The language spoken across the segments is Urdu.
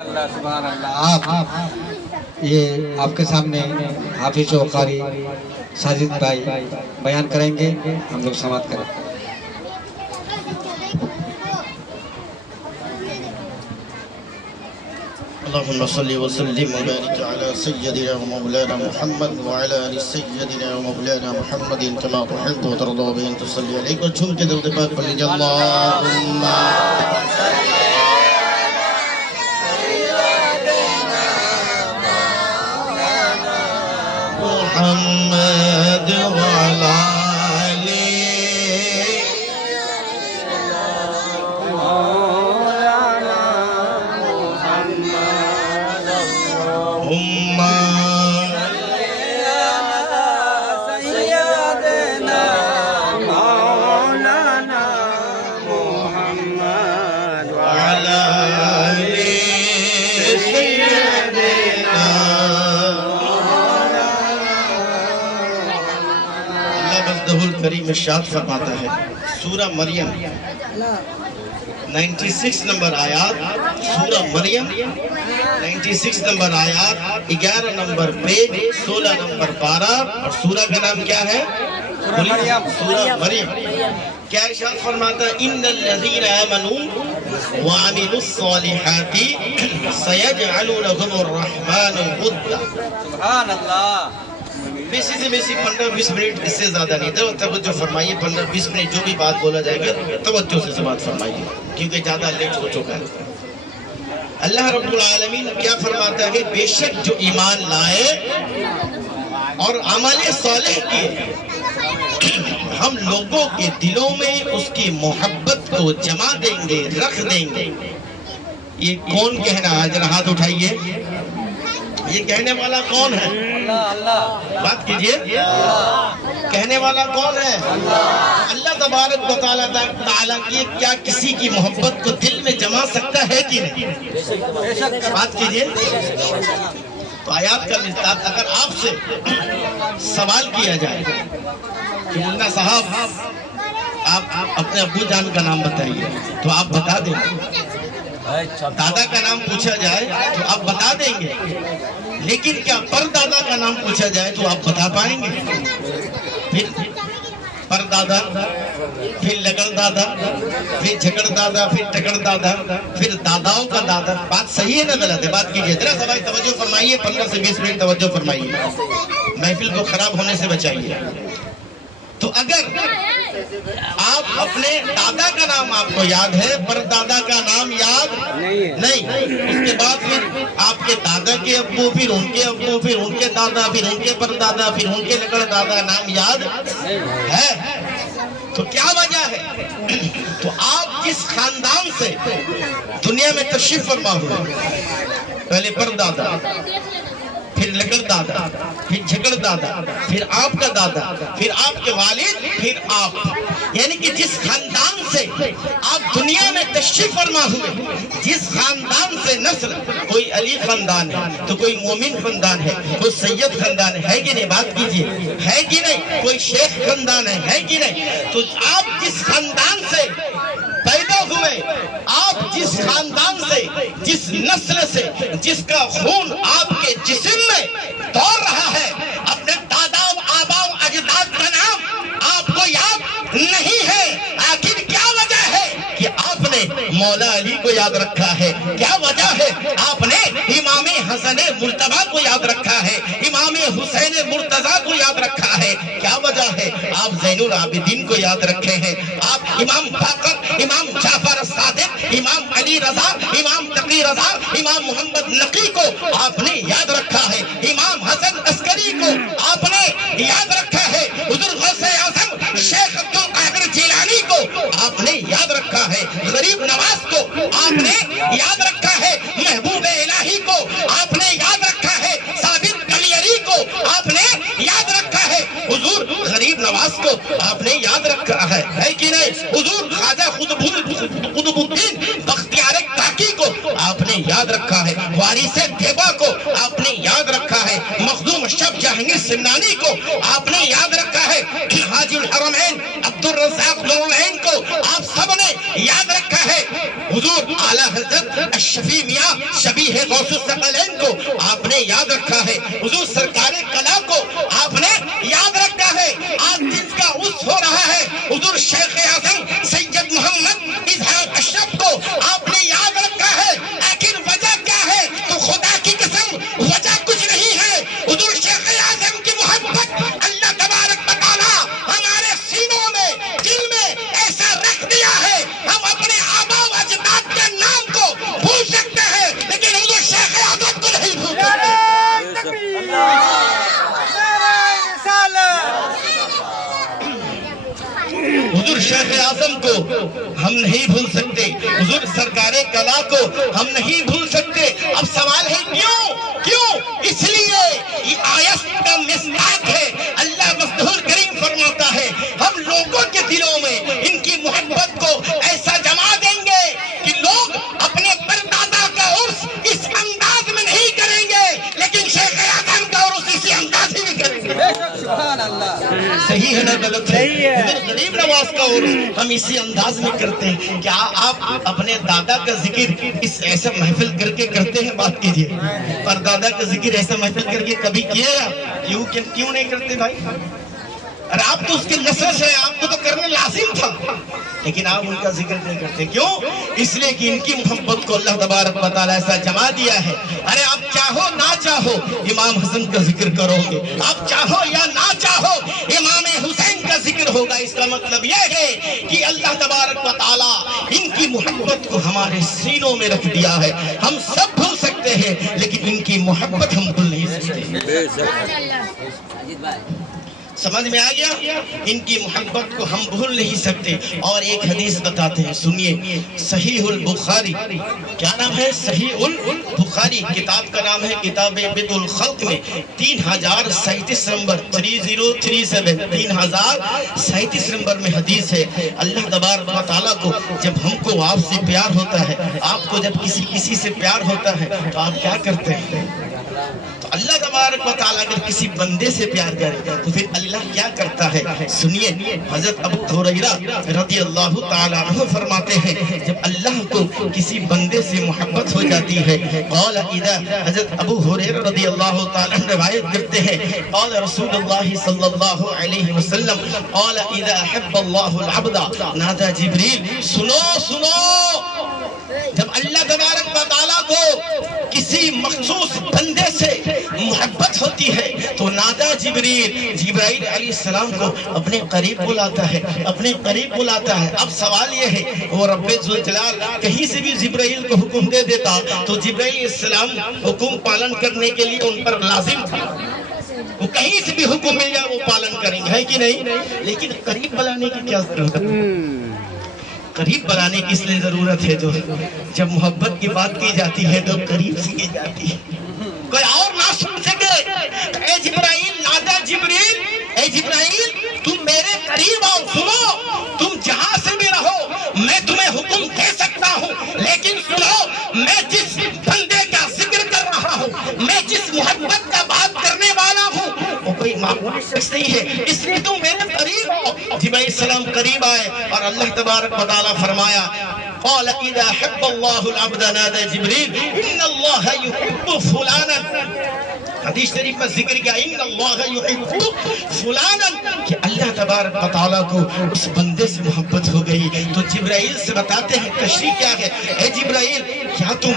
سبحان اللہ۔ آپ یہ آپ کے سامنے حافظ و قاری ساجد بھائی بیان کریں گے، ہم لوگ سماعت کریں گے۔ اللهم صل وسلم وبارك على سيدنا ومولانا محمد وعلى ال سيدنا ومولانا محمد كما تحب وترضى بأن تصلي عليه وجھوم کے درود پاک پڑھ لیجیے۔ اللهم محمد وعلى کریم ارشاد فرماتا ہے سورہ مریم 96 نمبر آیات، سورہ مریم 96 نمبر آیات، 11 نمبر پیج، 16 نمبر پارہ، اور سورہ کا نام کیا ہے؟ سورہ مریم۔ کیا ارشاد فرماتا ہے؟ ان الذین آمنوا وعملوا الصالحات سیجعل لهم الرحمن ودا۔ سبحان اللہ۔ بیسی سے بیسی 15-20 منٹ، اس سے زیادہ نہیں تھا۔ توجہ فرمائیے، 15-20 منٹ جو بھی بات بولا جائے گا توجہ سے بات فرمائیے، کیونکہ زیادہ لیٹ ہو چکا ہے۔ اللہ رب العالمین کیا فرماتا ہے؟ بے شک جو ایمان لائے اور عمل صالح کیے، ہم لوگوں کے دلوں میں اس کی محبت کو جما دیں گے، رکھ دیں گے۔ یہ کون کہنا ہے؟ ذرا ہاتھ اٹھائیے، یہ کہنے والا کون ہے؟ اللہ۔ بات کیجئے، کہنے والا کون ہے؟ اللہ تبارک و تعالیٰ کی کیا کسی کی محبت کو دل میں جما سکتا ہے کہ نہیں؟ بات کیجئے۔ تو آیات کا مصداق اگر آپ سے سوال کیا جائے کہ مولانا صاحب آپ اپنے ابو جان کا نام بتائیے، تو آپ بتا دیں گے۔ دادا کا نام پوچھا جائے تو آپ بتا دیں گے، لیکن کیا پر دادا کا نام پوچھا جائے تو آپ بتا پائیں گے؟ پھر پر دادا، پھر لگڑ دادا، پھر جھگڑ دادا، پھر ٹکڑ دادا، پھر داداؤں کا دادا۔ بات صحیح ہے نہ غلط ہے؟ بات کیجئے، ذرا سبھی توجہ فرمائیے، 15 سے 20 منٹ توجہ فرمائیے، محفل کو خراب ہونے سے بچائیے۔ تو اگر آپ اپنے دادا کا نام آپ کو یاد ہے، پر دادا کا نام یاد نہیں، اس کے بعد پھر آپ کے دادا کے ابو، پھر ان کے ابو، پھر ان کے دادا، پھر ان کے پر دادا، پھر ان کے لکڑ دادا نام یاد ہے، تو کیا وجہ ہے؟ تو آپ جس خاندان سے دنیا میں تشریف فرما ہوئے، پہلے پر دادا، پھر لکڑ دادا، پھر جھگڑ دادا، پھر آپ کا دادا، پھر آپ کے والد، پھر آپ، یعنی کہ جس خاندان سے آپ دنیا میں تشریف فرما ہوئے، جس خاندان سے نسل، کوئی علی خاندان ہے تو کوئی مومن خاندان ہے، کوئی سید خاندان ہے کہ نہیں؟ بات کیجئے، ہے کہ نہیں؟ کوئی شیخ خاندان ہے کہ نہیں؟ تو آپ جس خاندان سے پیدا ہوئے، آپ جس خاندان سے، جس نسل سے، جس کا خون آپ کے جسم میں دوڑ رہا ہے، اپنے دادا آبا اجداد کا نام آپ کو یاد نہیں ہے۔ آخر کیا وجہ ہے کہ آپ نے مولا علی کو یاد رکھا ہے؟ کیا وجہ ہے آپ نے امام حسن مرتضیٰ کو یاد رکھا ہے، امام حسین مرتضیٰ کو یاد رکھا ہے؟ کیا وجہ ہے آپ زین العابدین کو یاد رکھے ہیں؟ آپ امام باقر، امام جعفر الصادق، امام علی رضا، امام تقی رضا، امام محمد نقی کو آپ نے یاد رکھا ہے، امام حسن عسکری کو آپ نے یاد رکھا ہے، حضور غوث اعظم شیخ عبد القادر جیلانی کو آپ نے یاد رکھا ہے، غریب نواز کو آپ نے یاد رکھا ہے، محبوب الہی کو آپ نے یاد رکھا ہے، ثابت کلیری کو آپ نے یاد رکھا ہے، حضور غریب نواز کو آپ نے یاد رکھا ہے کہ نہیں؟ حضور خواجہ قطب الدین بختیار کاکی کو آپ نے یاد رکھا ہے، وارث دیبا کو آپ نے یاد رکھا ہے، مخدوم شب جہانگیر سمنانی کو آپ نے یاد رکھا ہے، حاجی الحرمین عبدالرزاق نورالعین کو آپ سب نے یاد رکھا ہے، حضور اعلیٰ حضرت الشفیع میاں شبیہ نہیں بھول سکتے، حضور سرکار کلا کو ہم نہیں بھول سکتے۔ اب سوال ہے کیوں؟ اس لیے یہ آیت کا مصداق ہے۔ اللہ وحدہ الکریم فرماتا ہے ہم لوگوں کے دلوں میں ان کی محبت کو ایسا جما دیں گے کہ لوگ اپنے پردادا کا عرس اس انداز میں نہیں کریں گے، لیکن شیخ اعظم کا عرس اسی انداز میں کریں گے۔ صحیح ہے نا غلط ہے؟ غریب نواز کا عرس ہم اسی انداز میں کرتے ہیں۔ کیا آپ اپنے دادا کا ذکر اس ایسا محفل کر کے کرتے ہیں؟ بات کیجئے، پر دادا کا ذکر ایسا محفل کر کے کبھی کیے گا؟ کیوں نہیں کرتے بھائی؟ اور آپ تو اس کے نسل سے، آپ کو تو کرنا لازم تھا، لیکن آپ ان کا ذکر نہیں کرتے۔ کیوں؟ اس لیے کہ ان کی محبت کو اللہ تبارک و تعالیٰ ایسا جما دیا ہے۔ ارے آپ چاہو نہ چاہو امام حسن کا ذکر کرو گے، آپ چاہو یا نہ چاہو امام حسین کا ذکر ہوگا۔ اس کا مطلب یہ ہے کہ اللہ تبارک و تعالیٰ ان کی محبت کو ہمارے سینوں میں رکھ دیا ہے۔ ہم سب بھول سکتے ہیں لیکن ان کی محبت ہم بھول نہیں سکتے۔ سمجھ میں آ گیا؟ ان کی محبت کو ہم بھول نہیں سکتے۔ اور ایک حدیث بتاتے ہیں، سنیے۔ صحیح البخاری، کیا نام ہے؟ صحیح البخاری کتاب کا نام ہے، کتاب بدء الخلق میں 3037 نمبر 3037 3037 نمبر میں حدیث ہے۔ اللہ تبارک و تعالیٰ کو جب ہم کو آپ سے پیار ہوتا ہے، آپ کو جب کسی سے پیار ہوتا ہے تو آپ کیا کرتے ہیں؟ تو اللہ تبارک و تعالیٰ اگر کسی بندے سے پیار کرے تو پھر اللہ کیا کرتا ہے؟ سنیے، حضرت ابو ہریرہ رضی اللہ تعالیٰ عنہ فرماتے ہیں جب اللہ کو کسی بندے سے محبت ہو جاتی ہے، قال اذا، حضرت ابو ہریرہ رضی اللہ تعالیٰ عنہ روایت کرتے ہیں، قال رسول اللہ صلی اللہ علیہ وسلم، قال اذا احب اللہ العبد نادى جبریل۔ سنو جب اللہ تبارک و تعالیٰ کو کسی مخصوص بندے سے محبت ہوتی ہے تو نادا جبریل علیہ السلام کو اپنے قریب بلاتا ہے، اب سوال یہ ہے، وہ رب ذوالجلال کہیں سے بھی جبرائیل کو حکم دے دیتا تو جبرائیل علیہ السلام حکم پالن کرنے کے لیے ان پر لازم تھا، وہ کہیں سے بھی حکم مل جائے وہ پالن کریں گے، ہے کہ نہیں؟ لیکن قریب بلانے کی کیا ضرورت ہے؟ قریب بلانے کی اس لیے ضرورت ہے جو جب محبت کی بات کی جاتی ہے تو قریب سے کی جاتی ہے، کوئی اور نہ سن سکے۔ اے جبرائیل، نادا جبریل، اے جبرائیل تم میرے قریب آؤ، سنو، تم جہاں سے بھی رہو میں تمہیں حکم دے سکتا ہوں، لیکن سنو، میں جس بندے کا ذکر کر رہا ہوں، میں جس محبت کا بات کرنے والا ہوں وہ کوئی معمولی شخص نہیں ہے، اس لیے تم میرے قریب آؤ۔ جبرائیل السلام قریب آئے اور اللہ تبارک و تعالیٰ فرمایا، قال اذا حب اللہ العبد نادى جبریل ان اللہ يحب فلانا۔ حدیث شریف میں ذکر کیا، ان اللہ یحب فلانا، کہ اللہ تبارک و تعالیٰ کو اس بندے سے محبت ہو گئی تو جبرائیل سے بتاتے ہیں تشریح کیا ہے، اے جبرائیل کیا تم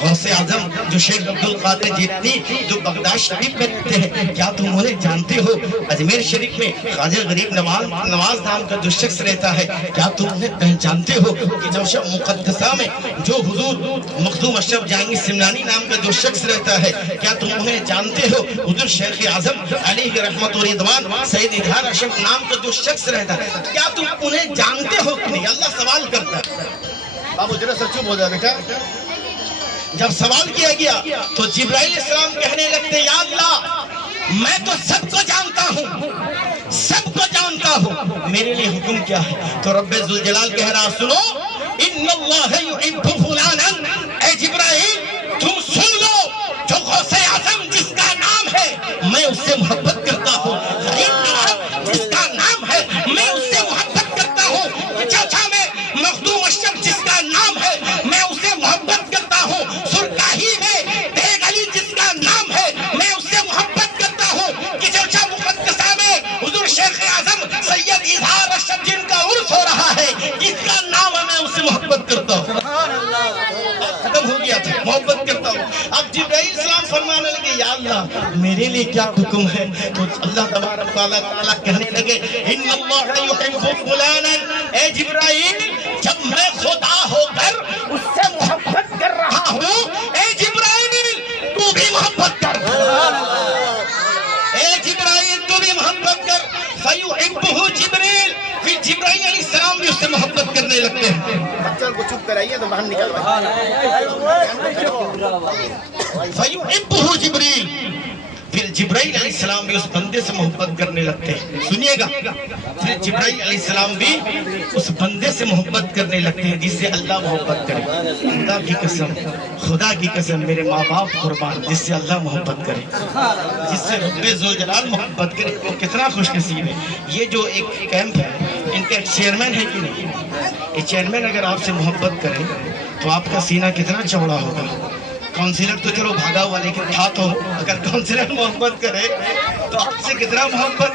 غوث اعظم جو شیخ عبدالقادر جیلانی جو بغداد شریف میں رہتے ہیں کیا تم انہیں جانتے ہو؟ اجمیر شریف میں خواجہ غریب نواز نام کا جو شخص رہتا ہے کیا تم انہیں پہچانتے ہو؟ کہ جوشہ مقدسہ میں جو حضور مخدوم اشرف جہانگیر سمنانی نام کا جو شخص رہتا ہے کیا تم انہیں جانتے ہو؟ حضور شیخ اعظم علیہ رحمت و رضوان سید اظہار اشرف نام کا جو شخص رہتا ہے کیا تم انہیں جانتے ہو کہ نہیں؟ اللہ سوال کرتا ہے۔ بابو ذرا سا چپ ہو جائے بیٹا۔ جب سوال کیا گیا تو جبرائیل السلام کہنے لگتے، یا اللہ میں تو سب کو جانتا ہوں، میرے لیے حکم کیا ہے؟ تو رب ذوالجلال کہہ رہا، سنو، ان اللہ یحب فلانا، اے جبرائیل تم سن لو، جو غوث اعظم جس کا نام ہے میں اس سے محبت کرتا ہوں، غریب نواز جس کا نام ہے میں اس سے محبت کرتا ہوں، چاچا میں مخدوم اشرف جس کا نام ہے میں اس سے محبت کرتا ہوں، سرکاہی میں بیگ علی جس کا نام ہے میں اس سے محبت کرتا ہوں، کہ چاچا مقدسہ میں حضور شیخ اعظم سید اظہار اشرف جن کا عرس ہو رہا ہے جس کا نام ہے میں اس سے محبت کرتا ہوں۔ ختم ہو گیا تھا، محبت کرتا ہوں۔ اب جبرائیل السلام فرمانے لگے، یا اللہ میرے لیے کیا حکم ہے؟ تو اللہ تبارک و تعالیٰ کہنے لگے، ان اللہ یحب فلانا، اے جبرائیل جب میں خدا ہو کر اس سے محبت کر رہا ہوں، اے جبرائیل تو بھی محبت کر، اے جبرائیل تو بھی محبت کر، فیحبہ جبریل، پھر جبرائیل علیہ السلام بھی اس سے محبت کرنے کرنے لگتے ہیں. بچوں کو چپ کرائیے تو باہر نکل فَيُحِبُّهُ جِبْرِيلُ. پھر جبرائیل علیہ السلام بھی اس بندے سے محبت کرنے لگتے ہیں. سنیے گا, پھر جبرائیل علیہ السلام بھی اس بندے سے محبت کرنے لگتے ہیں جس سے اللہ محبت کرے. اللہ کی قسم, خدا کی قسم, میرے ماں باپ قربان, جس سے اللہ محبت کرے, جس سے رب ذوالجلال محبت کرے, وہ کتنا خوش نصیب ہے. یہ جو ایک کیمپ ہے, ان کا ایک چیئرمین ہے کہ نہیں, یہ چیئرمین اگر آپ سے محبت کرے تو آپ کا سینہ کتنا چوڑا ہوگا. کونسلر تو چلو بھاگا ہوا, لیکن تھا تو اگر کونسلر محبت کرے تو آپ سے کتنا محبت,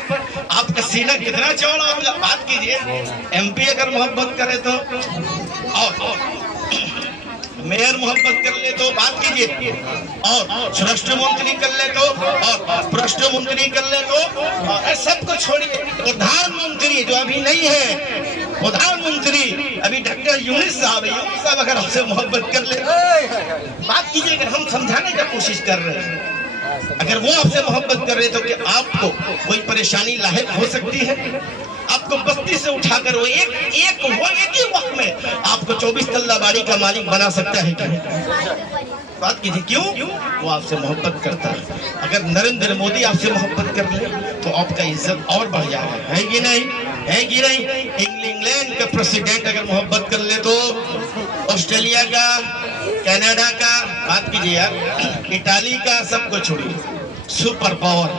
آپ کا سینہ کتنا چوڑا ہوگا. بات کیجئے, ایم پی اگر محبت کرے تو, اور میئر محبت کر لے تو, بات کیجئے, اور شرشٹر منتری کر لے تو, اور پرشٹر منتری کر لے تو, اور سب کو چھوڑیے, پردھان منتری جو ابھی نہیں ہے, پردھان منتری ابھی ڈاکٹر یونس صاحب ہے, یونس صاحب اگر ہم سے محبت کر لے, بات کیجئے, اگر ہم سمجھانے کا کوشش کر رہے ہیں, اگر وہ آپ سے محبت کر رہے تو کہ آپ کو کوئی پریشانی لاحق ہو سکتی ہے. آپ کو بستی سے اٹھا کر وہ ایک ہی وقت میں آپ کو 24 تلہ باڑی کا مالک بنا سکتا ہے. بات کیجئے, کیوں؟ وہ آپ سے محبت کرتا ہے. اگر نریندر مودی آپ سے محبت کر لے تو آپ کا عزت اور بڑھ جائے گا, ہے کہ نہیں, ہے کہ نہیں. انگلینڈ کا پریسیڈنٹ اگر محبت کر لے تو آسٹریلیا کا, کینیڈا کا, بات کیجئے یار, اٹالی کا, سب کو چھوڑیے, سپر پاور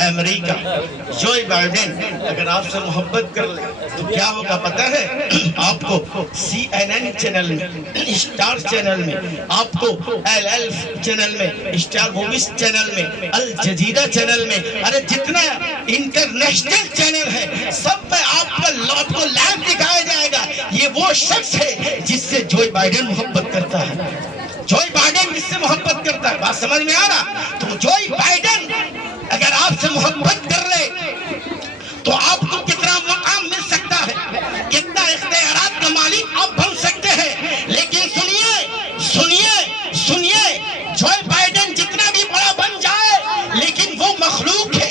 امریکہ جو بائیڈن اگر آپ سے محبت کر لے تو کیا ہوگا پتہ ہے؟ آپ کو CNN چینل میں, اسٹار چینل میں, آپ کو LL چینل میں, اسٹار موویز چینل میں, الجزیرہ چینل میں, ارے جتنا انٹرنیشنل چینل ہے سب پہ آپ کو لائیو دکھایا جائے گا. یہ وہ شخص ہے جس سے جو بائیڈن محبت کرتا ہے, جو بائیڈن جس سے محبت کرتا ہے. بات سمجھ میں آ رہا؟ تو جو بائیڈن اگر آپ سے محبت کر لے تو آپ کو کتنا مقام مل سکتا ہے, کتنا اختیارات کا مالک آپ بن سکتے ہیں. لیکن سنیے, جو بائیڈن جتنا بھی بڑا بن جائے لیکن وہ مخلوق ہے,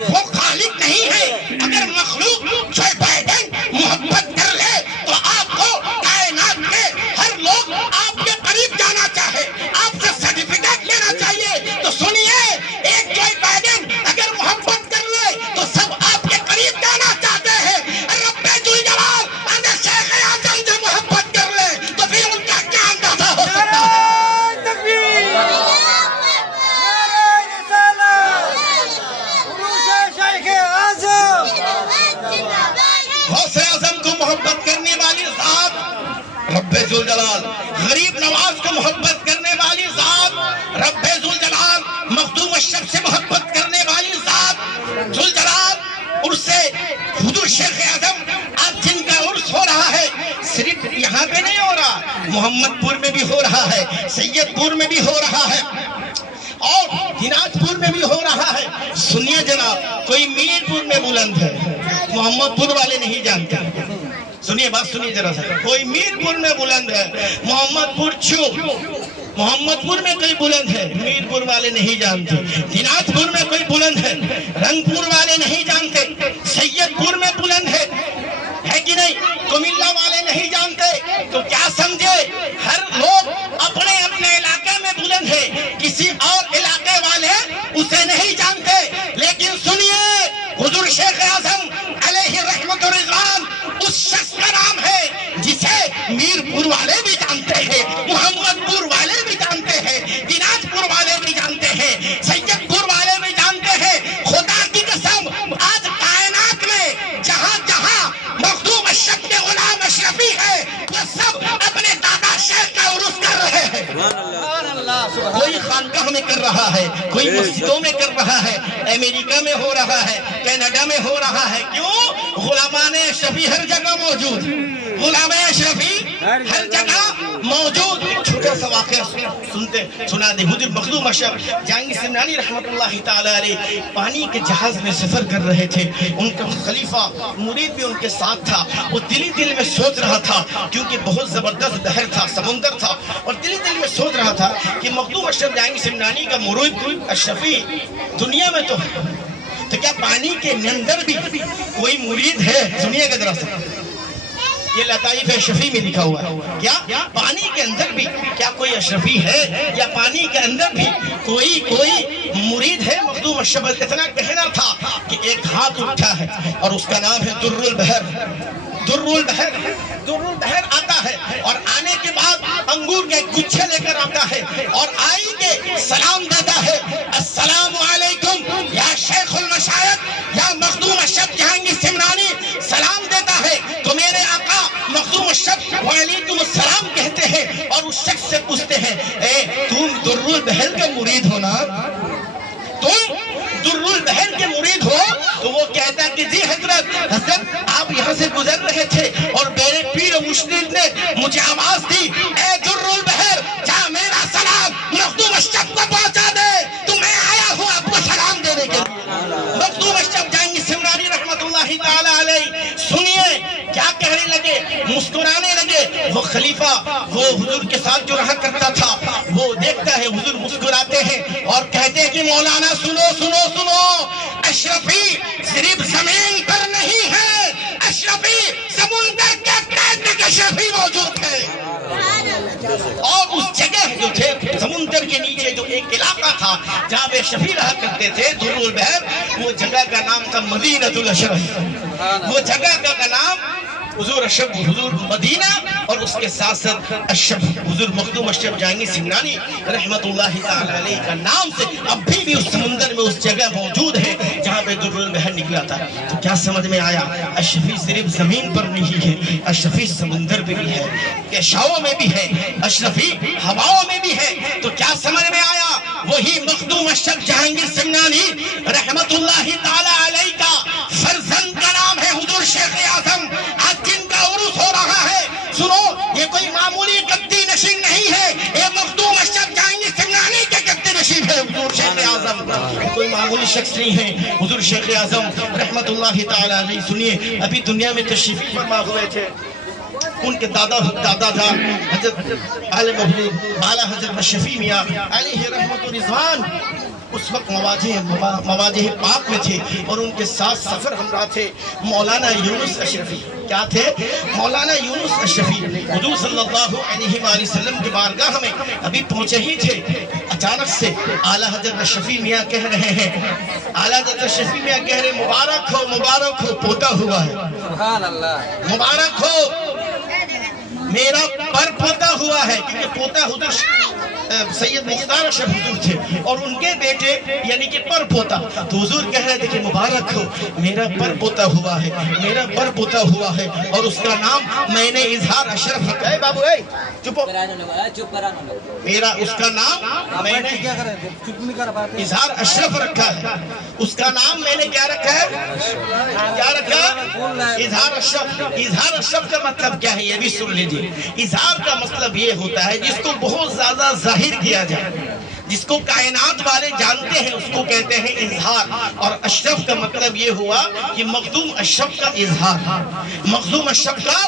وہ خالق نہیں ہے. اگر مخلوق جو بائیڈن محبت کر لے تو آپ کو کائنات کے ہر لوگ آپ کے قریب جانا چاہے, آپ سے سرٹیفکیٹ لینا چاہیے. تو سنیے, ایک جو بائیڈن اگر محبت کر لے تو سب آپ کے قریب جانا چاہتے ہیں. رب ذوالجلال اگر شیخ اعظم سے محبت کر لے تو پھر ان کا کیا اندازہ ہو سکتا ہے. غوث اعظم کو محبت کرنے والی ذات رب ذوالجلال, غریب نواز کو محبت کرنے والی ذات رب ذوالجلال, مخدوم اشرف سے محبت کرنے والی ذات ذوالجلال. عرس حضور شیخ اعظم آج جن کا عرس ہو رہا ہے, صرف یہاں پہ نہیں ہو رہا, محمد پور میں بھی ہو رہا ہے, سید پور میں بھی ہو رہا ہے, اور دیناج پور میں بھی ہو رہا ہے. سنیے جناب, کوئی میر پور میں بلند ہے, محمد پور والے نہیں جانتے. سنیے, بات سنیے ذرا سا, کوئی میر پور میں بلند ہے, محمد پور محمد پور میں کوئی بلند ہے, میر پور والے نہیں جانتے. دیناج پور میں کوئی بلند ہے, رنگ پور والے نہیں جانتے. سید پور میں بلند ہے کہ نہیں, کمیلا والے نہیں جانتے. تو کیا سمجھے, ہر لوگ اپنے اپنے علاقے میں بلند ہے, کسی اور علاقے والے اسے نہیں جانتے. لیکن سنیے, حضور شیخ اعظم علیہ رحمت و رضوان اس شخص کا نام ہے جسے میر پور والے بھی جانتے ہیں, محمد پور والے بھی جانتے ہیں, دیناج پور والے بھی جانتے ہیں, سید پور والے بھی جانتے ہیں. خدا کی قسم, آج کائنات میں جہاں جہاں مخدوم اشرف کے غلام اشرفی ہے, وہ سب اپنے دادا شیخ کا عرس کر رہے ہیں. کوئی خانقاہ میں کر رہا ہے, کوئی مسجدوں میں کر رہا ہے, امریکہ میں ہو رہا ہے, کینیڈا میں ہو رہا ہے. کیوں؟ غلامان اشرفی ہر جگہ موجود, غلام اشرفی ہر جگہ موجود. چھوٹا سا واقعہ سنا دے. حضور مخدوم اشرف جہانگیر سمنانی رحمت اللہ تعالی علیہ پانی کے جہاز میں سفر کر رہے تھے. ان کا خلیفہ مرید بھی ان کے ساتھ تھا. وہ دل میں سوچ رہا تھا, کیونکہ بہت زبردست بحر تھا, سمندر تھا, اور دل میں سوچ رہا تھا کہ مخدوم اشرف جہانگیر سمنانی کا مرید اشرفی دنیا میں تو ہے, تو کیا پانی کے اندر بھی کوئی مرید ہے؟ سنیے گا ذرا سا, یہ لطائف اشرفی میں لکھا ہوا ہے. کیا پانی کے اندر بھی کیا کوئی اشرفی ہے یا پانی کے اندر بھی کوئی مرید ہے؟ مخدوم اشرف اتنا کہنا تھا کہ ایک ہاتھ اٹھا ہے اور اس کا نام ہے در البحر. در البحر آتا ہے اور آنے کے بعد انگور کے گچھے لے کر آتا ہے اور آئی کے سلام دیتا ہے. السلام علیکم یا شیخ المشایخ یا مخدوم اشرف جہانگیر سمنانی سلام دیتا ہے تو میرے آقا مخدوم اشرف وعلیکم السلام کہتے ہیں اور اس شخص سے پوچھتے ہیں اے تم در البحر کے مرید ہو نا؟ تم در البحر کے مرید ہو؟ تو وہ کہتا ہے کہ جی حضرت آپ یہاں سے گزر رہے تھے اور میرے پیر مرشد نے مجھے آواز دی اے در البحر جا میرا سلام مخدوم اشرف کو پہنچا دے. تو میں آیا ہوں آپ کو سلام دینے کے لیے. مخدوم اشرف جہانگیر سمنانی رحمت اللہ تعالی علیہ سنیے کیا کہنے لگے، مسکرانے لگے. وہ خلیفہ وہ حضور کے ساتھ جو رہا کرتا تھا وہ دیکھتا ہے حضور مسکراتے ہیں اور کہتے ہیں کہ مولانا سنو سنو سنو، اشرفی صرف زمین پر نہیں ہے، اشرفی سمندر کے تہت تک اشرفی موجود ہے. اور اس جگہ جو تھے سمندر کے نیچے جو ایک علاقہ تھا جہاں پہ اشرفی رہا کرتے تھے در البحر، وہ جگہ کا نام تھا مدینہ الاشرف. وہ جگہ کا نام حضور اشرف حضور مدینہ اور اس کے ساتھ ساتھ اشرف حضور مخدوم اشرف جہانگیر سمنانی رحمت اللہ تعالی علیہ کا نام سے اب بھی اس سمندر میں اس جگہ موجود ہے جہاں پہ در البحر نکلا تھا. تو کیا سمجھ میں آیا؟ اشرفی صرف زمین پر نہیں ہے، اشرفی سمندر میں بھی ہے، کشاؤں میں بھی ہے، اشرفی ہواؤں میں بھی ہے. تو کیا سمجھ میں آیا؟ وہی مخدوم اشرف جہانگیر سمنانی رحمت اللہ تعالی علیہ کا فرزند کا نام ہے حضور شیخ اعظم. آج جن کا عروس ہو رہا ہے، سنو یہ کوئی معمولی گدی نشین نہیں ہے، یہ مخدوم اشرف جہانگیر سمنانی کے گدی نشین ہے حضور شیخ اعظم. کوئی معمولی شخص نہیں ہے حضور شیخ اعظم رحمت اللہ تعالی علیہ. سنیے ابھی دنیا میں تشریف فرما ہوئے تھے ان کے دادا جان حضرت اعلی محبوب اعلیٰ حضرت اشرفی میاں علیہ رحمت و رضوان اس وقت مواجہ پاک میں تھے اور ان کے ساتھ سفر ہمراہ تھے مولانا یونس اشرفی. کیا تھے؟ مولانا یونس اشرفی. حضور صلی اللہ علیہ وآلہ وسلم کی بارگاہ میں ابھی پہنچے ہی تھے، اچانک سے اعلیٰ حضرت اشرفی میاں کہہ رہے ہیں، اعلیٰ حضرت اشرفی میاں کہہ رہے مبارک ہو پوتا ہوا ہے، سبحان اللہ، مبارک ہو میرا پر پوتا ہوا ہے. کیونکہ پوتا حضور سید مختار اشرف حضور تھے اور ان کے بیٹے یعنی کہ پر پوتا. تو حضور کہہ رہے تھے کہ مبارک ہو میرا پر پوتا ہوا ہے، میرا پر پوتا ہوا ہے اور اس کا نام میں نے اظہار اشرف رکھا ہے. بابو چپ میرا اس کا نام میں نے اظہار اشرف رکھا ہے. اس کا نام میں نے کیا رکھا ہے؟ کیا رکھا؟ اظہار اشرف. اظہار اشرف کا مطلب کیا ہے یہ بھی سن لیجیے. اظہار کا مطلب یہ ہوتا ہے جس کو بہت زیادہ ظاہر کیا جائے، جس کو کائنات والے جانتے ہیں اس کو کہتے ہیں اظہار. اور اشرف کا مطلب یہ ہوا کہ مخدوم اشرف کا اظہار، مخدوم اشرف کا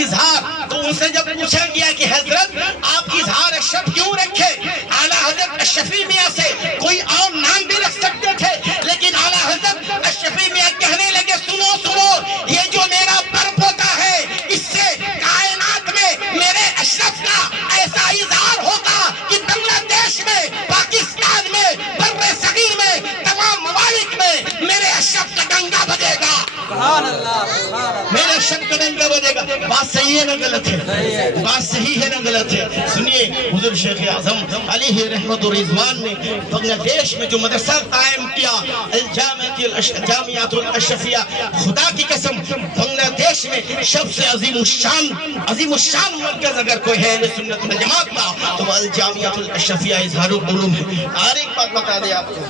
اظہار. تو ان سے جب پوچھا گیا کہ حضرت آپ اظہار اشرف کیوں رکھے؟ اعلیٰ حضرت اشرفی میاں سے کوئی اور نام بھی رکھ سکتے تھے لیکن اعلیٰ حضرت اشرفی میاں کہنے لگے سنو سنو، یہ جو میرا پر پوتا ہے اس سے کائنات میں میرے اشرف کا ایسا اظہار ہوگا کہ بنگلہ دیش میں، پاکستان میں، بر صغیر میں، تمام ممالک میں میرے اشرف کا ڈنگا بجے گا. سبحان اللہ، میرے اشرف کا ڈنگا بجے گا. بات صحیح ہے نہ غلط ہے؟ بات صحیح ہے نہ غلط ہے؟ سنیے حضور شیخ اعظم علیہ رحمت و رضوان نے بنگلہ دیش میں جو مدرسہ قائم کیا جامعۃ الاشرفیہ، خدا کی قسم بنگلہ دیش میں سب سے عظیم الشان مرکز اگر کوئی ہے سنت جماعت کا تو الجامعۃ الاشرفیہ اظہار العلوم ہے. اور ایک بات بتا دیں آپ کو،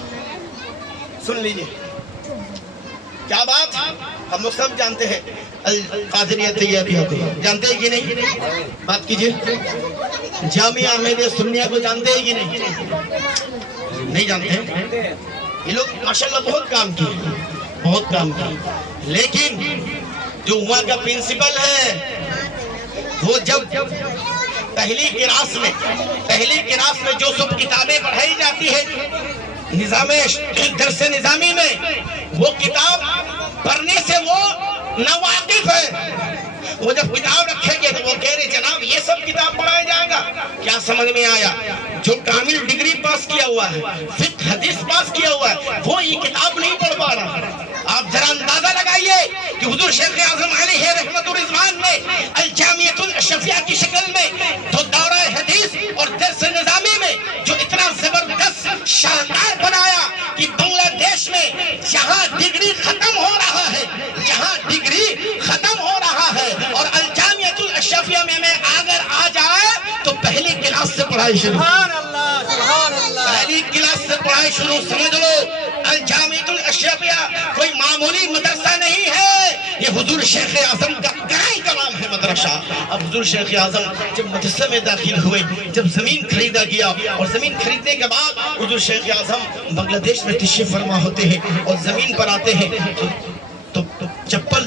سن لیجئے کیا بات ہم لوگ سب جانتے ہیں القادریہ طیبیہ کو جانتے ہیں کہ نہیں؟ بات کیجئے. جامعہ احمدیہ سنیہ کو جانتے ہیں کہ نہیں جانتے ہیں؟ یہ لوگ ماشاءاللہ بہت کام کیے لیکن جو وہاں کا پرنسپل ہے وہ جب پہلی کلاس میں جو سب کتابیں پڑھائی جاتی ہے نظام درس نظامی میں، وہ کتاب پڑھنے سے وہ ناواقف ہے. وہ جب کتاب رکھیں گے تو وہ کہہ رہے جناب یہ سب کتاب پڑھایا جائے گا. کیا سمجھ میں آیا؟ جو کامل ڈگری پاس کیا ہوا ہے، فقہ حدیث پاس کیا ہوا ہے، وہ یہ کتاب نہیں پڑھ پا رہا. آپ ذرا اندازہ لگائیے کہ حضور شیخ اعظم علیہ رحمت الرضوان نے الجامعۃ الاشرفیہ کی شکل میں تو دورہ حدیث اور درس نظامی میں جو اتنا زبردست شاندار بنایا کہ بنگلہ دیش میں جہاں ڈگری ختم ہو رہا ہے، اور الجامعۃ الاشرفیہ میں اگر آ جائے تو پہلی کلاس سے پڑھائی شروع. پہلی کلاس سے پڑھائی شروع. سمجھ لو الجامعۃ الاشرفیہ کوئی معمولی مدرسہ نہیں ہے، یہ حضور شیخ اعظم کا کلام ہے مدرسہ. اب حضور شیخ اعظم جب مدرسے میں داخل ہوئے، جب زمین خریدا گیا اور زمین خریدنے کے بعد حضور شیخ اعظم بنگلہ دیش میں تشریف فرما ہوتے ہیں اور زمین پر آتے ہیں تو چپل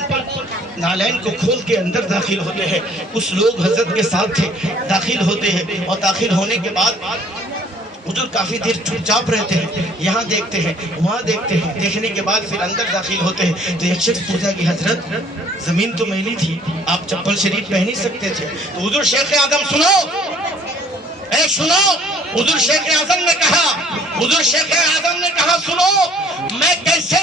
نالین کو کھول کے اندر داخل ہوتے ہیں. کچھ لوگ حضرت کے ساتھ تھے، داخل ہوتے ہیں اور داخل ہونے کے بعد حضور کافی دیر چپ چاپ رہتے ہیں، یہاں دیکھتے ہیں وہاں دیکھتے ہیں. دیکھنے کے بعد پھر اندر داخل ہوتے ہیں تو ایک شخص پوچھا کہ حضرت زمین تو میلی تھی، آپ چپل شریف پہن ہی سکتے تھے. تو حضور شیخ اعظم سنو، حضور شیخ اعظم نے کہا سنو، میں کیسے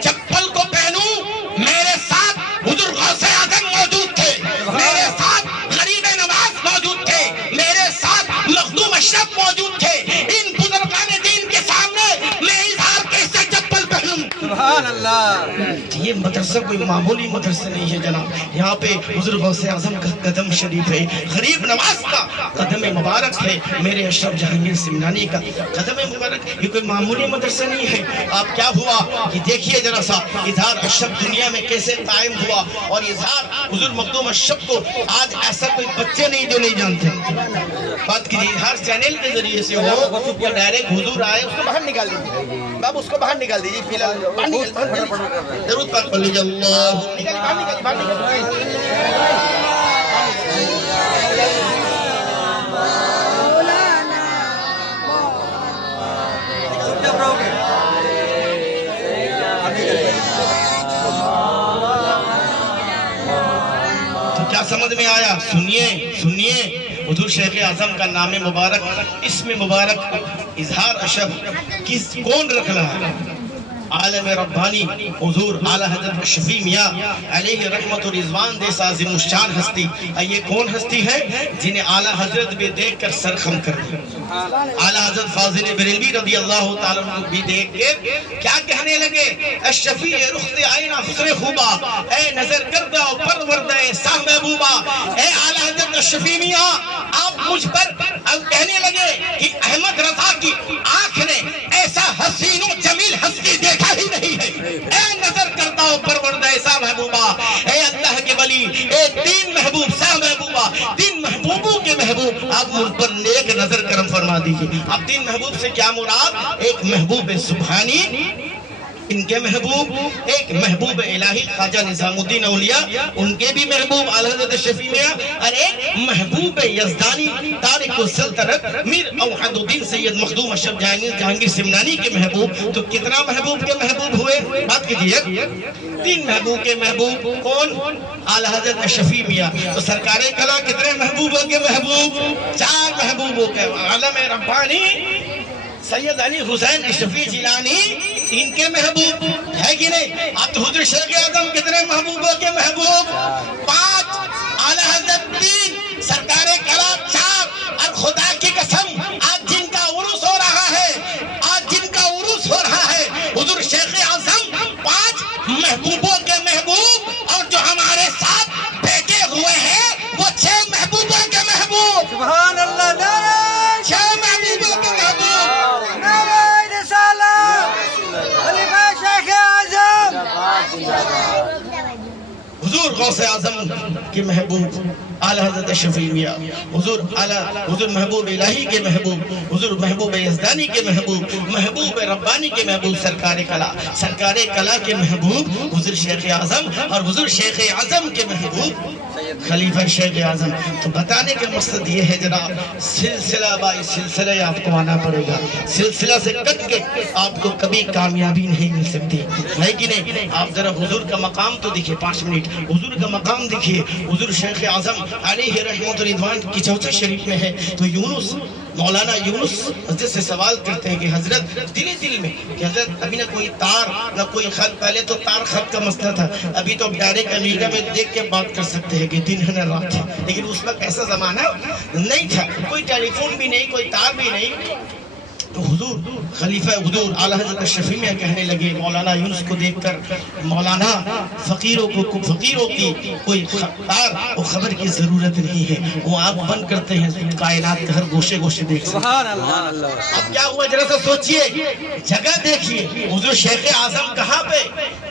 چپل کو پہنوں؟ میرے ساتھ حضور غوث اعظم موجود تھے، میرے ساتھ غریب نواز موجود تھے، میرے ساتھ مخدوم اشرف موجود تھے. ان بزرگان دین کے سامنے میں اظہار کیسے چپل پہنوں؟ سبحان اللہ. یہ مدرسہ کوئی معمولی مدرسہ نہیں ہے جناب. یہاں پہ حضور غوث اعظم کا قدم شریف ہے، غریب نواز کا قدم مبارک ہے، میرے اشرف جہانگیر سمنانی کا قدم مبارک. یہ کوئی معمولی مدرسہ نہیں ہے. آپ کیا ہوا کہ دیکھیے ذرا سا اظہار اشرف دنیا میں کیسے قائم ہوا، اور اظہار حضور مخدوم اشرف کو آج ایسا کوئی بچے نہیں جو نہیں جانتے. بات کیجیے اظہار چینل کے ذریعے سے ہو یا ڈائریکٹ حضور آئے. اس کو باہر نکال دیجیے باب، اس کو باہر نکال دیجیے. فی الحال ضرور پاک پڑھ لیجیے. اللہ باہر نکال. کیا سمجھ میں آیا؟ سنیے حضور شیخ اعظم کا نام مبارک، اسم مبارک اظہار اشرف کون رکھ رہا ہے؟ عالم ربانی حضور اعلیٰ حضرت شفیع میاں علیہ رحمت و رضوان جیسا عظیم الشان ہستی. یہ کون ہستی ہے جنہیں اعلیٰ حضرت بھی دیکھ کر سر خم کر دیا؟ اعلیٰ حضرت فاضل بریلوی رضی اللہ تعالیٰ عنہ بھی دیکھ کے کیا کہنے لگے؟ الشفیع رخ آئینہ حسن خوبا، اے نظر کردہ و پروردہ ساہ محبوبہ. اے اعلیٰ حضرت شفیع میاں آپ مجھ پر کہنے لگے کہ احمد رضا کی آنکھ نے ایسا حسین و جمیل ہستی دیکھا ہی نہیں ہے. اے نظر کرتا ہوں پروردہ سا محبوبہ، اے اللہ کے ولی، اے تین محبوب سا محبوبہ، تین محبوبوں کے محبوب آپ مجھ پر نیک نظر کرم فرما دیجیے. اب تین محبوب سے کیا مراد؟ ایک محبوب سبحانی ان کے محبوب، ایک محبوب الہی خواجہ نظام الدین اولیاء ان کے بھی محبوب اعلیٰ حضرت شفیع میاں، اور ایک محبوب یزدانی تارک السلطنت میر اوحد الدین سید مخدوم اشرف جہانگیر سمنانی کے محبوب. تو کتنا محبوب کے محبوب ہوئے؟ بات کیجیے. تین محبوب کے محبوب کون؟ اعلیٰ حضرت شفیع میاں. تو سرکار کلا کتنے محبوبوں کے محبوب؟ چار محبوبوں کے. عالم ربانی سید علی حسین شفیع جیلانی ان کے محبوب ہے کہ نہیں؟ اب حضور شیخ اعظم کتنے محبوبوں کے محبوب؟ 5. اعلیٰ حضرت 3، سرکار کلا 4. اور خدا کی قسم آج جن کا عرس ہو رہا ہے، حضور شیخ اعظم 5 محبوبوں کے محبوب، اور جو ہمارے ساتھ بیٹھے ہوئے ہیں وہ 6 محبوبوں کے محبوب. سبحان اللہ. 6 محبوبوں کے محبوب. حضور غوث اعظم کے محبوب اعلی حضرت شفیع میاں، حضور محبوب الہی کے محبوب، حضور محبوب یزدانی کے محبوب، محبوب ربانی کے محبوب، سرکار کلا کے محبوب حضور شیخ اعظم، اور حضور شیخ اعظم کے محبوب خلیفہ شیخ اعظم۔ تو بتانے کا مقصد یہ ہے جناب، سلسلہ بائی سلسلہ آپ کو آنا پڑے گا، سلسلہ سے کٹ کے آپ کو کبھی کامیابی نہیں مل سکتی ہے کہ نہیں؟ آپ ذرا حضور کا مقام تو دیکھیے، 5 منٹ حضور کا مقام دیکھیے۔ حضور شیخ اعظم علیہ رحمت رضوان کی چوتھے شریف میں ہے، تو یونس، مولانا یونس حضرت سے سوال کرتے ہیں کہ حضرت دل میں کہ حضرت ابھی نہ کوئی تار نہ کوئی خط، پہلے تو تار خط کا مسئلہ تھا، ابھی تو ڈائریکٹ امریکہ میں دیکھ کے بات کر سکتے ہیں کہ دن ہے نہ رات ہے، لیکن اس وقت ایسا زمانہ نہیں تھا، کوئی ٹیلی فون بھی نہیں، کوئی تار بھی نہیں۔ تو حضور خلیفہ حضور اعلیٰ حضرت شفیع میاں کہنے لگے مولانا یونس کو دیکھ کر، مولانا فقیروں کی کوئی خبر کی ضرورت نہیں ہے، وہ آپ بند کرتے ہیں کائنات کے ہر گوشے دیکھ سکتے ہیں۔ اب کیا ہوا ذرا سا سوچئے، جگہ دیکھیے، حضور شیخ اعظم کہاں پہ؟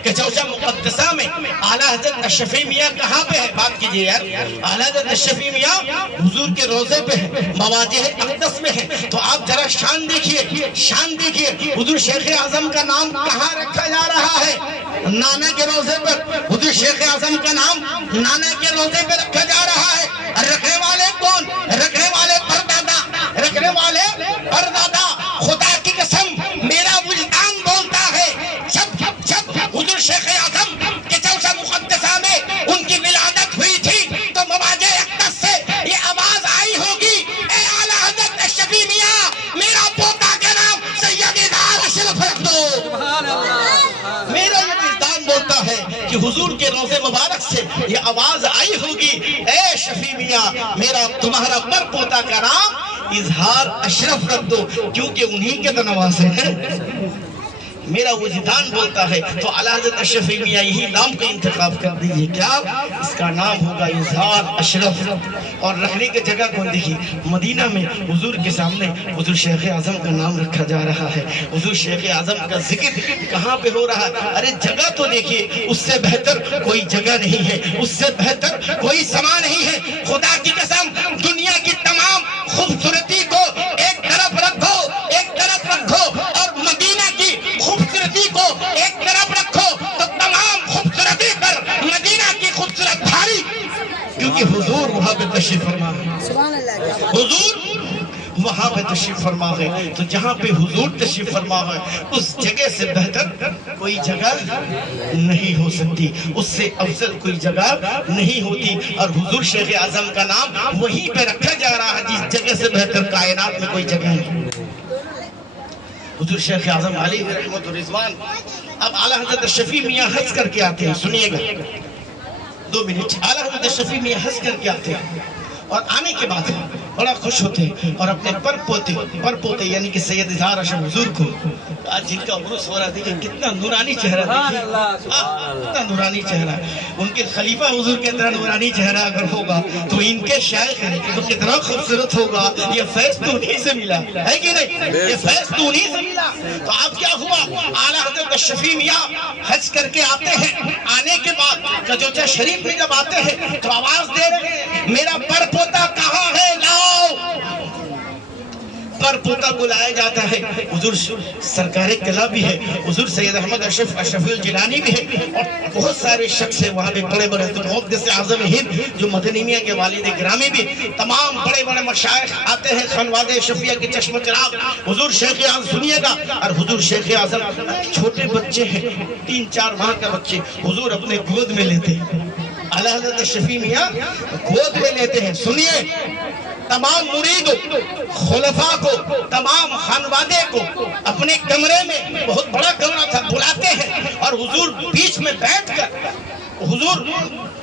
کچوچا مقدسہ میں۔ اعلیٰ حضرت شفیع میاں کہاں پہ ہے؟ بات کیجئے یار، اعلیٰ حضرت شفیع میاں حضور کے روضے پہ ہے، مواضع اقدس میں ہے۔ تو آپ ذرا شان دیکھیے، حضور شیخ اعظم کا نام کہاں رکھا جا رہا ہے؟ نانا کے روضے پر۔ حضور شیخ اعظم کا نام نانا کے روضے پر رکھا جا رہا ہے۔ رکھنے والے کون؟ رکھنے والے پردادا۔ خدا کی قسم میرا وجدان بولتا ہے، جب حضور شیخ اعظم کے چوسا مقدسہ میں ان کی ولادت ہوئی تھی تو مواضع اقدس سے یہ آواز آئی ہوگی، اے اعلیٰ حضرت شفیع میاں، میرا پوتا کا نام سید اظہار اشرف رکھ دو۔ میرا یہ وجدان بولتا ہے کہ حضور کے روضے مبارک سے یہ آواز آئی ہوگی، اے شفیع میاں، میرا تمہارا پر پوتا کا نام اظہار اشرف رکھ دو، کیونکہ انہی کے تو نواسے ہیں۔ میرا وجدان بولتا ہے تو اعلیٰ حضرت شفیع میاں یہی نام کا انتخاب کر دیجئے، کیا اس کا نام ہوگا اظہار اشرف۔ اور رکھنے کی جگہ کون؟ دیکھیے مدینہ میں حضور کے سامنے حضور شیخ اعظم کا نام رکھا جا رہا ہے، حضور شیخ اعظم کا ذکر کہاں پہ ہو رہا ہے؟ ارے جگہ تو دیکھیے، اس سے بہتر کوئی جگہ نہیں ہے، اس سے بہتر کوئی سما نہیں ہے۔ خدا کی قسم دنیا کی تمام خوبصورتی کو ایک طرف رکھو اور مدینہ کی خوبصورتی کو ایک طرف رکھو تو تمام خوبصورتی پر مدینہ کی خوبصورت بھاری، کیونکہ حضور وہاں پہ تشریف فرما ہے۔ حضور وہاں پہ تشریف فرما ہے، تو جہاں پہ حضور تشریف فرما ہے اس جگہ سے بہتر کوئی جگہ نہیں ہو سکتی، اس سے افضل کوئی جگہ نہیں ہوتی، اور حضور شیخ اعظم کا نام وہیں پہ رکھا جا رہا ہے جس جگہ سے بہتر کائنات میں کوئی جگہ نہیں۔ حضور شیخ اعظم علیہ رحمت رضوان اب اعلیٰ حضرت شفیع میاں حج کر کے آتے ہیں، سنیے گا 2 منٹ۔ اعلیٰ حضرت شفیع میاں حج کر کے آتے ہیں اور آنے کے بعد بڑا خوش ہوتے ہیں اور اپنے پر پوتے یعنی کہ سید اظہار اشرف حضور کو، آج جن کا عرس ہو رہا ہے، دیکھیں کتنا نورانی چہرہ، کتنا نورانی چہرہ، ان کے خلیفہ حضور کے اندر نورانی چہرہ اگر ہوگا تو ان کے شیخ ہیں تو کتنا خوبصورت ہوگا۔ یہ فیض تو انہی سے ملا ہے کہ نہیں؟ یہ فیض تو انہی سے ملا۔ تو اب کیا ہوا؟ اعلیٰ حضرت شفیع میاں حج کر کے آتے ہیں، آنے کے بعد کجوچا شریف میں جب آتے ہیں تو آواز دے رہے ہیں، میرا پر پوتا کہاں ہے؟ لاؤ۔ پر پوتا کو لایا جاتا ہے، حضور سرکار کلا بھی ہے، حضور سید احمد اشرف الجیلانی بھی ہے، اور بہت سارے شخص ہیں وہاں پہ، بڑے محدث اعظم ہند جو مدنی میاں کے والد گرامی بھی، تمام بڑے مشائخ آتے ہیں خانواد شفیع کے چشم چراغ۔ حضور شیخ اعظم سنیے گا، اور حضور شیخ اعظم چھوٹے بچے ہیں، 3-4 ماہ کا بچے، حضور اپنے گود میں لیتے ہیں، اعلیٰ حضرت شفیع میاں گود میں لیتے ہیں۔ سنیے، تمام مرید خلفاء کو، تمام خانوادے کو اپنے کمرے میں، بہت بڑا کمرہ تھا، بلاتے ہیں اور حضور بیچ میں بیٹھ کر، حضور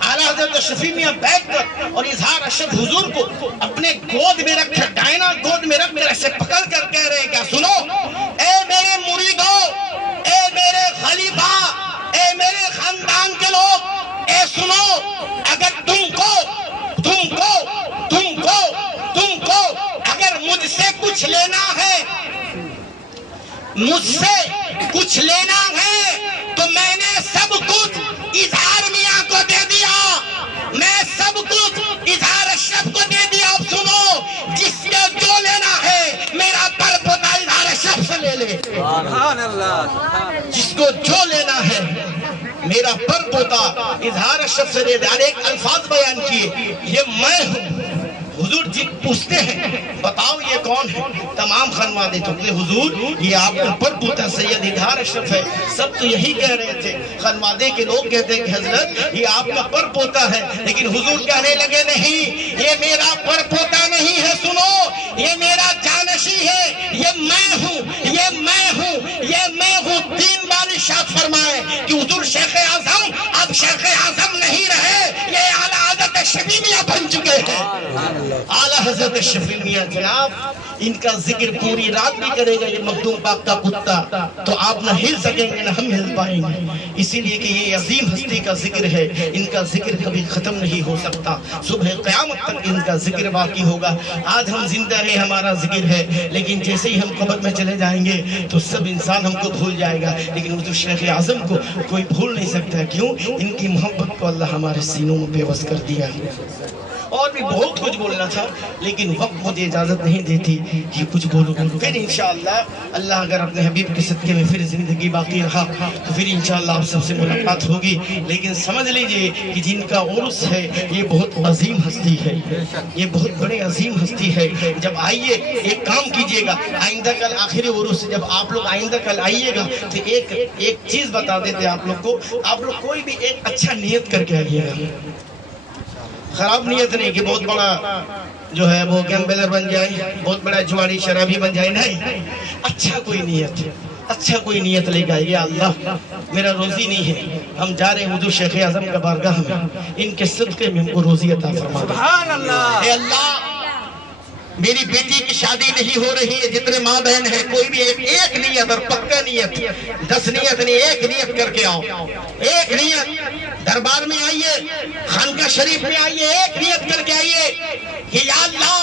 اعلیٰ حضرت شفیع میاں بیٹھ کر اور اظہار اشرف حضور کو اپنے گود میں رکھ کر، ڈائنا گود میں رکھ کر ایسے پکڑ کر کہہ رہے ہیں، کیا سنو، اے میرے مریدو، اے میرے خلیفہ، اے میرے خاندان کے لوگ، اے سنو، اگر تم کو اگر مجھ سے کچھ لینا ہے تو میں نے سب کچھ اظہار میاں کو دے دیا، میں سب کچھ اظہار جس کو جو لینا ہے میرا پر پوتا اظہار اشرف سے ایک الفاظ بیان کیے، یہ میں ہوں۔ حضور جی پوچھتے ہیں بتاؤ یہ کون ہے؟ تمام خانوادے تو حضور یہ آپ کا پر پوتا سید اظہار اشرف ہے۔ سب تو یہی کہہ رہے تھے، خانوادے کے لوگ کہتے ہیں کہ حضرت یہ آپ کا پر پوتا ہے، لیکن حضور کہنے لگے نہیں، یہ میرا پر پوتا نہیں ہے، سنو یہ میرا جانشی ہے، یہ میں ہوں، یہ میں ہوں، یہ میں ہوں۔ 3 بار ارشاد فرمائے کہ حضور شیخ اعظم اب شیخ اعظم نہیں رہے، یہ اعلیٰ حضرت شفیع میاں بن چکے ہیں۔ اعلیٰ حضرت شفیع میاں جناب، ان کا ذکر پوری رات بھی کرے گا یہ مخدوم پاک کا کتا، تو آپ نہ ہل سکیں گے نہ ہم ہل پائیں گے، اسی لیے کہ یہ عظیم ہستی کا ذکر ہے، ان کا ذکر کبھی ختم نہیں ہو سکتا، صبح قیامت تک ان کا ذکر باقی ہوگا۔ آج ہم زندہ ہیں، ہمارا ذکر ہے، لیکن جیسے ہی ہم قبر میں چلے جائیں گے تو سب انسان ہم کو بھول جائے گا، لیکن حضور شیخ اعظم کو کوئی بھول نہیں سکتا۔ کیوں؟ ان کی محبت کو اللہ ہمارے سینوں میں بے بس کر دیا ہے۔ اور بھی بہت کچھ بولنا تھا، لیکن وقت مجھے اجازت نہیں دیتی کہ کچھ بولوں۔ پھر انشاءاللہ اللہ اگر اپنے حبیب کے صدقے میں پھر زندگی باقی رہا تو پھر انشاءاللہ آپ سب سے ملاقات ہوگی، لیکن سمجھ لیجئے کہ جن کا عرس ہے یہ بہت عظیم ہستی ہے، یہ بہت بڑے عظیم ہستی ہے۔ جب آئیے ایک کام کیجئے گا، آئندہ کل آخری عرس جب آپ لوگ آئندہ کل آئیے گا تو ایک چیز بتا دیتے آپ لوگ کو، آپ لوگ کوئی بھی ایک اچھا نیت کر کے آئیے گا، خراب نیت نہیں کہ بہت بڑا جو ہے وہ گیمبلر بن جائے، بہت بڑا جواری شرابی بن جائے، نہیں، اچھا کوئی نیت لے کے آئیے۔ اللہ میرا روزی نہیں ہے، ہم جا رہے ہیں حضور شیخ اعظم کا بارگاہ میں، ان کے صدقے میں ہم کو روزی عطا فرما دے۔ اے اللہ میری بیٹی کی شادی نہیں ہو رہی ہے، جتنے ماں بہن ہیں کوئی بھی ایک نیت اور پکا نیت، 10 نیت نہیں، ایک نیت کر کے آؤ، ایک نیت دربار میں آئیے، خانقاہ شریف میں آئیے، ایک نیت کر کے آئیے کہ یا اللہ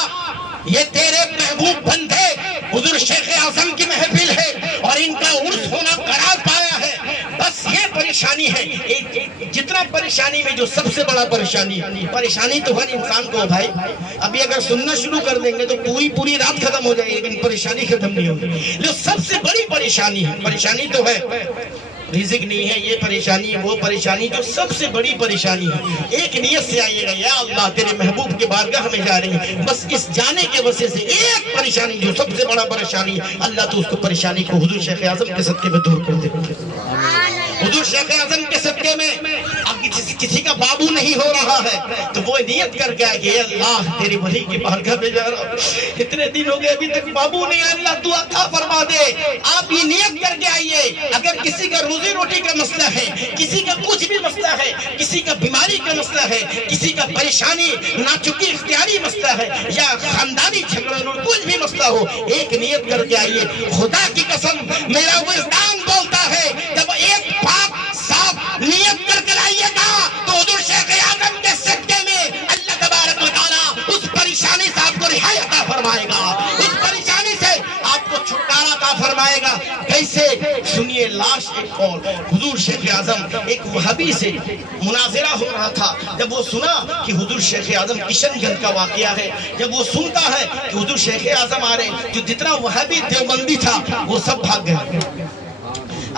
یہ تیرے محبوب بندے حضور شیخ اعظم کی محفل ہے اور ان کا عرس ہونا قرار پایا ہے، بس یہ پریشانی ہے، جتنا پریشانی میں جو سب سے بڑا پریشانی تو ہر انسان کو بھائی، ابھی اگر سننا شروع کر دیں گے تو پوری رات ختم ہو جائے گی، لیکن پریشانی ختم نہیں ہوگی۔ جو سب سے بڑی پریشانی تو ہے رزق نہیں ہے، یہ پریشانی ہے، وہ پریشانی جو سب سے بڑی پریشانی ہے۔ ایک نیت سے آئیے گا، یا اللہ تیرے محبوب کے بارگاہ میں جا رہے ہیں، بس اس جانے کے وجہ سے ایک پریشانی جو سب سے بڑا پریشانی ہے، اللہ تو اس کو پریشانی کو حضور شیخ اعظم کے صدقے میں دور کر دے۔ حضور شیخ اعظم کے صدقے میں اب کسی کا بابو نہیں ہو رہا ہے تو وہ نیت کر کے آئے کہ اللہ تیری ولی کے بارگاہ میں جا رہا ہوں، اتنے دن ہو گئے ابھی تک بابو نہیں، اللہ تو عطا فرما دے۔ آپ یہ نیت کر کے آئیے، اگر کسی کا روزی روٹی کا مسئلہ ہے، کسی کا کچھ بھی مسئلہ ہے، کسی کا بیماری کا مسئلہ ہے، کسی کا پریشانی ناچکی اختیاری مسئلہ ہے یا خاندانی جھگڑا کچھ بھی مسئلہ ہو، ایک نیت کر کے آئیے۔ خدا کی قسم میرا وجدان بولتا ہے جب ایک پاک صاف نیت کر کر آئیے گا تو حضور شیخ اعظم کے صدقے میں اللہ تبارک و تعالیٰ اس پریشانی سے آپ کو رہائی عطا فرمائے گا، اس پریشانی سے آپ کو چھٹکارا عطا فرمائے گا۔ کیسے؟ سنیے لاش ایک قول، حضور شیخ اعظم ایک وہابی سے مناظرہ ہو رہا تھا، جب وہ سنا کہ حضور شیخ اعظم کشن گنج کا واقعہ ہے، جب وہ سنتا ہے کہ حضور شیخ اعظم آ رہے ہیں، جو جتنا وہابی دیوبندی تھا وہ سب بھاگ گئے۔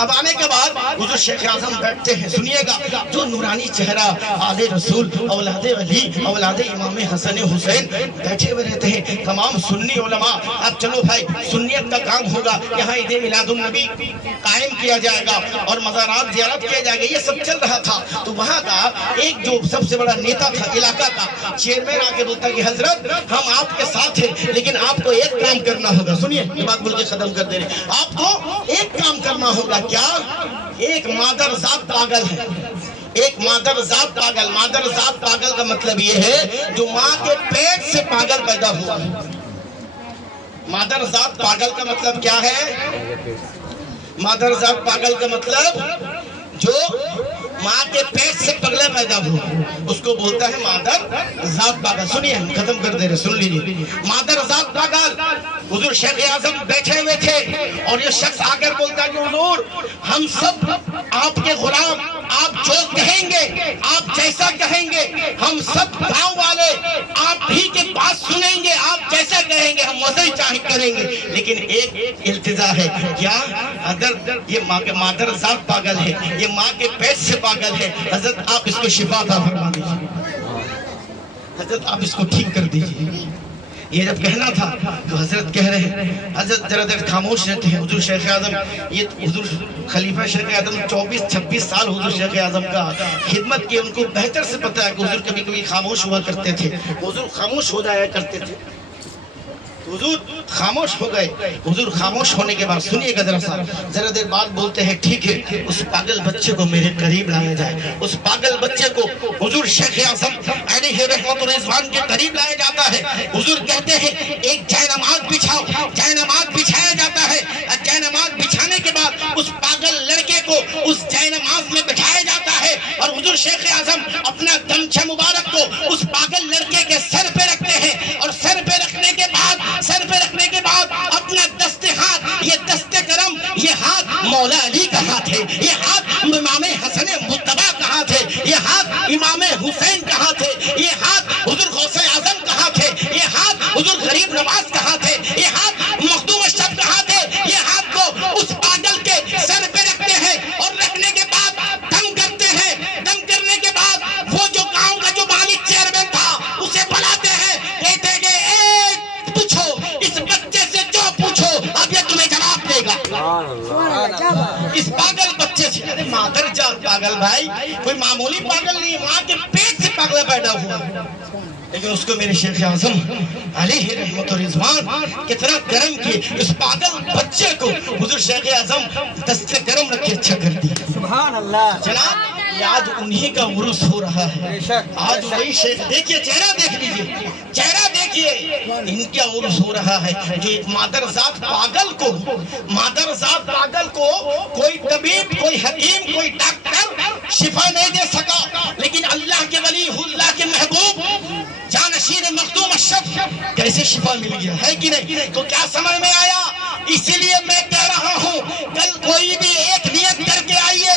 اب آنے کے بعد حضور شیخ اعظم بیٹھتے ہیں، سنیے گا، جو نورانی چہرہ آل رسول اولاد علی اولاد امام حسن حسین بیٹھے ہوئے رہتے ہیں، تمام سنی علماء اب چلو بھائی سنیت کا کام ہوگا، یہاں عید میلاد النبی قائم کیا جائے گا اور مزارات زیارت کیا جائے گا، یہ سب چل رہا تھا۔ تو وہاں کا ایک جو سب سے بڑا نیتا تھا علاقہ کا، چیئرمین آ کے بولتا کہ حضرت ہم آپ کے ساتھ ہیں، لیکن آپ کو ایک کام کرنا ہوگا، سنیے یہ بات بول کے ختم کر دے رہے، آپ کو ایک کام کرنا ہوگا، کیا؟ ایک مادر ذات پاگل ہے، ایک مادر ذات پاگل کا مطلب یہ ہے جو ماں کے پیٹ سے پاگل پیدا ہوا۔ مادر ذات پاگل کا مطلب کیا ہے؟ مادر ذات پاگل کا مطلب جو ماں کے پیٹ سے پگلا پیدا ہوا، اس کو بولتا ہے مادر ذات پاگل۔ سنیے ہم ختم کر دے رہے، سن لیجیے، مادر ذات پاگل۔ حضور شیخ اعظم بیٹھے ہوئے تھے اور یہ شخص آ کر بولتا کہ حضور ہم سب آپ کے غلام، آپ جو کہیں گے، آپ جیسا کہیں گے، ہم سب گاؤں والے آپ ہی کے بات سنیں گے، آپ جیسا کہیں گے ہم ویسا ہی چاہے کریں گے، لیکن ایک التجا بولا ہے کیا اگر یہ ماں کے مادر ذات پاگل ہے، یہ ماں کے پیٹ سے پاگل ہے، حضرت آپ اس کو شفا عطا فرما دیجیے، حضرت آپ اس کو ٹھیک کر دیجیے۔ یہ جب کہنا تھا تو حضرت کہہ رہے ہیں، حضرت ذرا دیر خاموش رہتے ہیں۔ حضور شیخ اعظم، یہ حضور خلیفہ شیخ اعظم 24-26 سال حضور شیخ اعظم کا خدمت کی، ان کو بہتر سے پتہ ہے کہ حضور کبھی کبھی خاموش ہوا کرتے تھے، حضور خاموش ہو جایا کرتے تھے، حضور خاموش ہو گئے۔ حضور خاموش ہونے کے بعد سنیے گا ذرا دیر بعد بولتے ہیں ٹھیک ہے اس پاگل بچے کو میرے قریب لایا جائے۔ اس پاگل بچے کو حضور شیخ اعظم علیہ رحمت الرضوان کے قریب لایا جاتا ہے۔ حضور کہتے ہیں ایک جائے نماز بچھاؤ، جائے نماز بچھایا جاتا ہے۔ جائے نماز بچھانے کے بعد اس پاگل لڑکے کو اس جائے نماز میں بٹھایا جاتا ہے، اور حضور شیخ اعظم اپنا گمچھا مبارک کو اس پاگل لڑکے کے سر پہ رکھتے ہیں، اور سر پہ رکھنے کے بعد اپنا دست ہاتھ، یہ دست کرم، یہ ہاتھ مولا علی کا ہاتھ ہے، یہ ہاتھ امام حسن مجتبی کا ہاتھ ہے، یہ ہاتھ امام حسین کا ہاتھ ہے، یہ ہاتھ حضور غوث اعظم کا ہاتھ ہے، یہ ہاتھ حضور غریب نواز کا ہاتھ ہے، یہ ہاتھ مخدوم اشرف کا ہاتھ ہے۔ یہ ہاتھ کو اس پاگل کے سر پہ رکھتے ہیں، اور رکھنے کے بعد دم کرتے ہیں۔ دم کرنے کے بعد وہ جو گاؤں کا جو مالک چیئرمین تھا اسے بلاتے ہیں، کہتے ہیں پوچھو اس بچے سے جو پوچھو اب یہ تمہیں جواب دے گا۔ اس پاگل بچے سے، ارے مادر جان پاگل بھائی، کوئی معمولی پاگل نہیں، ماں کے پیٹ سے پاگل پیدا ہوا، لیکن اس کو میرے شیخ اعظم علیہ رحمت الرضوان کتنا کرم کیے۔ اس پاگل بچے کو حضور شیخ اعظم دست کرم رکھ کے اچھا کر دیا۔ سبحان اللہ۔ جناب آج انہی کا عرس ہو رہا ہے، آج وہی شیخ، دیکھیے چہرہ دیکھ لیجیے، چہرہ دیکھیے، ان کا عرس ہو رہا ہے۔ جو ایک مادر ذات پاگل کو کوئی طبیب، کوئی حکیم، کوئی ڈاکٹر شفا نہیں دے سکا، لیکن اللہ کے ولی، اللہ کے محبوب جانشین مخدوم اشرف کیسے شفا مل گیا ہے کہ نہیں؟ تو کیا سمجھ میں آیا؟ اسی لیے میں کہہ رہا ہوں کل کوئی بھی ایک نیت کر کے آئیے،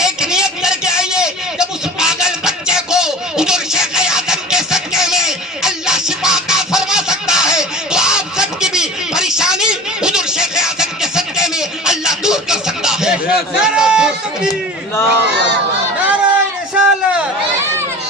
ایک نیت کر کے آئیے، جب اس پاگل بچے کو حضور شیخ اعظم کے صدقے میں اللہ شفا عطا فرما سکتا ہے، تو آپ سب کی بھی پریشانی حضور شیخ اعظم کے صدقے میں اللہ دور کر سکتا ہے۔ نعرہ تکبیر، نعرہ رسالت،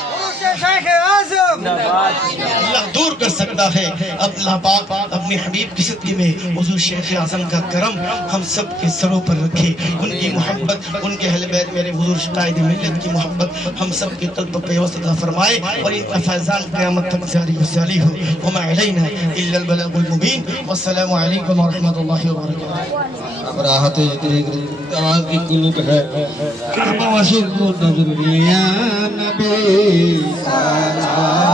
عروس شیخ اعظم، اللہ دور کر سکتا ہے۔ اب اللہ پاک اپنے حبیب کی صدقے میں حضور شیخ اعظم کا کرم ہم سب کے سروں پر رکھے، ان کی محبت، ان کے اہل بیت میرے حضور قائد ملت کی محبت ہم سب کے قلب پہ وسعت فرمائے، اور ان کا فیضان قیامت تک جاری و ساری ہو۔ وما علینا الا البلاغ المبین، والسلام علیکم ورحمۃ اللہ وبرکاتہ۔ اب راحت آواز کی قلوب ہے واشر کو نظر یا نبی سلام